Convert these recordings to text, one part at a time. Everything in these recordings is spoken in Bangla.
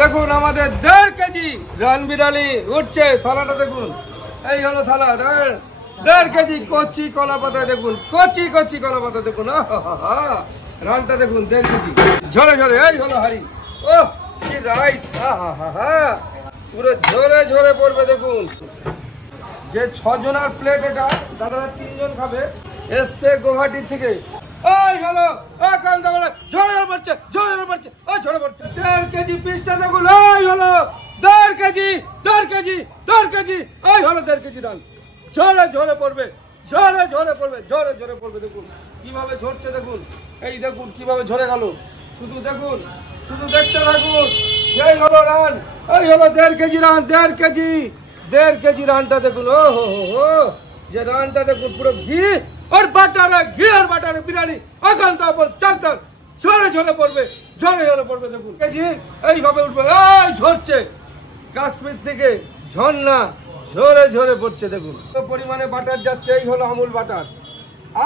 দেখুন আমাদের 1.5 কেজি রান বিরিয়ানি উঠছে। থালাটা দেখুন, এই হলো থালা। 1.5 কেজি কচি কলা পাতা দেখুন, কচি কচি কলা পাতা দেখুন। রানটা দেখুন 1.5 কেজি ঝরে ঝরে। এই হলো হাড়ি। ও কি রাইস! পুরো ঝরে ঝরে পড়বে দেখুন। যে 6 জনের প্লেট, এটা দাদারা 3 জন খাবে, এসছে গুয়াহাটি থেকে। এই হলো ঝরে ঝরে পড়ছে, ঝরে ঝরে পড়ছে, ঝরে পড়ছে। 1.5 কেজি পিসটা দেখুন। এই হলো 1.5 কেজি, 1.5 কেজি, 1.5 কেজি। এই হলো 1.5 কেজি ডাল। ঝরে ঝরে পড়বে, ঝরে ঝরে পড়বে, ঝরে ঝরে পড়বে। দেখুন কিভাবে ঝরছে, দেখুন। এই দেখুন কিভাবে ঝরে গেল। শুধু দেখুন, শুধু দেখতে থাকুন। এই হলো রান, এই হলো 1.5 কেজি রান। 1.5 কেজি, 1.5 কেজি রানটা দেখুন। ও হো হো, যে রানটা দেখুন, পুরো ঘি আর বাটারে, ঘি আর বাটারে বিরিয়ানি। অকান্ত আপন চাকদার ঝরে ঝরে পড়বে, ঝরে ঝরে পড়বে। দেখুন কেজি এইভাবে উঠবে। এই ঝরছে কাশ্মীর থেকে ঝর্ণা, ঝরে ঝরে পড়ছে। দেখুন তো পরিমাণে বাটার যাচ্ছে। এই হলো আমুল বাটার,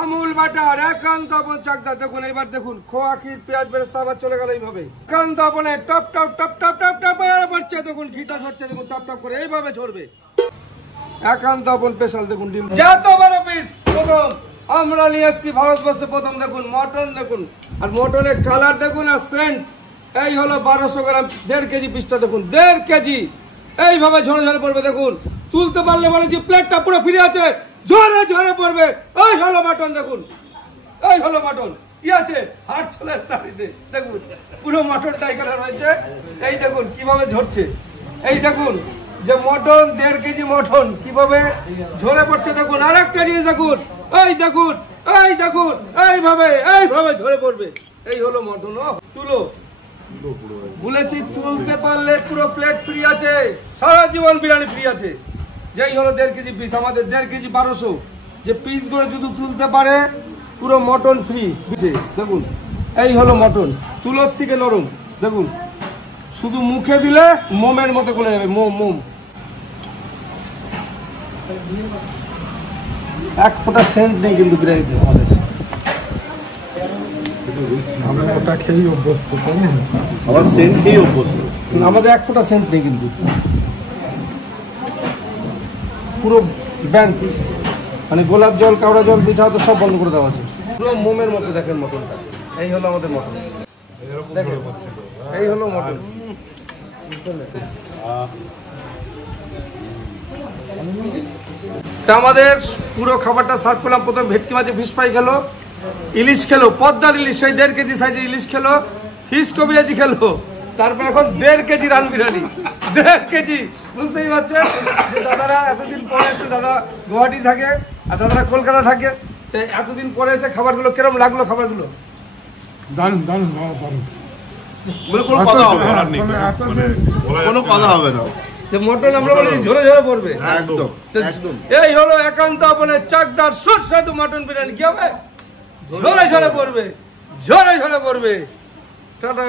আমুল বাটার একান্ত আপন চাকদার। দেখুন এবার দেখুন খোয়া ক্ষীর পেঁয়াজ বেরেস্তা আবার চলে গেল এইভাবে। একান্ত আপনে top top top top top top পড়ছে। দেখুন ঘিটা ঝরছে, দেখুন টপ টপ করে এইভাবে ঝরবে। একান্ত আপন স্পেশাল দেখুন ডিম যত বড় পিস। প্রথম আমরা নিয়ে এসেছি ভারতবর্ষে প্রথম। দেখুন মটন দেখুন, আর মটনের কালার দেখুন আর সেন্ট। এই হলো 1200 গ্রাম 1.5 কেজি পিসটা দেখুন। 1.5 কেজি এইভাবে ঝরে ঝরে পড়বে। দেখুন তুলতে পারলে মানে যে প্লেটটা পুরো ফিরে আছে, ঝরে ঝরে পড়বে। এই হলো মটন দেখুন, এই হলো মটন। কি আছে হাড় চলে আসছে। দেখুন পুরো মটন টাইকারা রয়েছে। এই দেখুন কিভাবে ঝরছে। এই দেখুন যে মটন 1.5 কেজি মটন কিভাবে ঝরে পড়ছে। দেখুন আর একটা জিনিস দেখুন, এই দেখুন, এই দেখুন এইভাবে এইভাবে ঝরে পড়বে। এই হলো মটন। তুলো বলেছি, তুলতে পারলে পুরো প্লেট ফ্রি আছে, সারা জীবন বিরিয়ানি ফ্রি আছে। যেই হলো 1.5 কেজি পিস, আমাদের 1.5 কেজি 1200। যে পিস গুলো যদি তুলতে পারে পুরো মটন ফ্রি। দেখুন এই হলো মটন, তুলোর থেকে নরম। দেখুন শুধু মুখে দিলে মোমের মতো গলে যাবে। মোম মোম। এক ফোঁটা সেন্ট নেই কিন্তু বিরিয়ানিতে আমাদের। ওটা খেয়েই অভ্যস্ত, তাই না? আমার সেন্ট খেয়েই অভ্যস্ত। আমাদের এক ফোঁটা সেন্ট নেই কিন্তু, পুরো ব্যান্ড। মানে গোলাপ জল, কাওড়া জল, মিঠা তো সব বন্ধ করে দেওয়া আছে। পুরো মোমের মতো দেখেন মটনটা। এই হলো আমাদের মটন, দেখেন এই হলো মটন। তা আমাদের পুরো খাবারটা সার্ভ করলাম। প্রথম ভেটকি মাছে ফিশ ফ্রাই খেলো, ইলিশ খেলো, পদ্মার ইলিশ সেই 1.5 কেজি সাইজের ইলিশ খেলো, ফিশ কবিরাজি খেলো, তারপর এখন 1.5 কেজি রান বিরিয়ানি। 1.5 কেজি, বুঝতেই পারছেন যে দাদারা এতদিন পরে এসে, দাদা গুয়াহাটি থাকে আর দাদারা কলকাতা থাকে, এতদিন পরে এসে খাবারগুলো কিরম লাগলো? খাবারগুলো দারুণ দারুণ দারুণ। কোনো কথা হবে না। মটন আমরা বলি ঝরে ঝরে পড়বে একদম একদম। এই হলো একান্ত আপনার চাকদার সুস্বাদু মটন বিরিয়ানি। কি হবে? ঝরে ঝরে পড়বে, ঝরে ঝরে পড়বে। টাটা।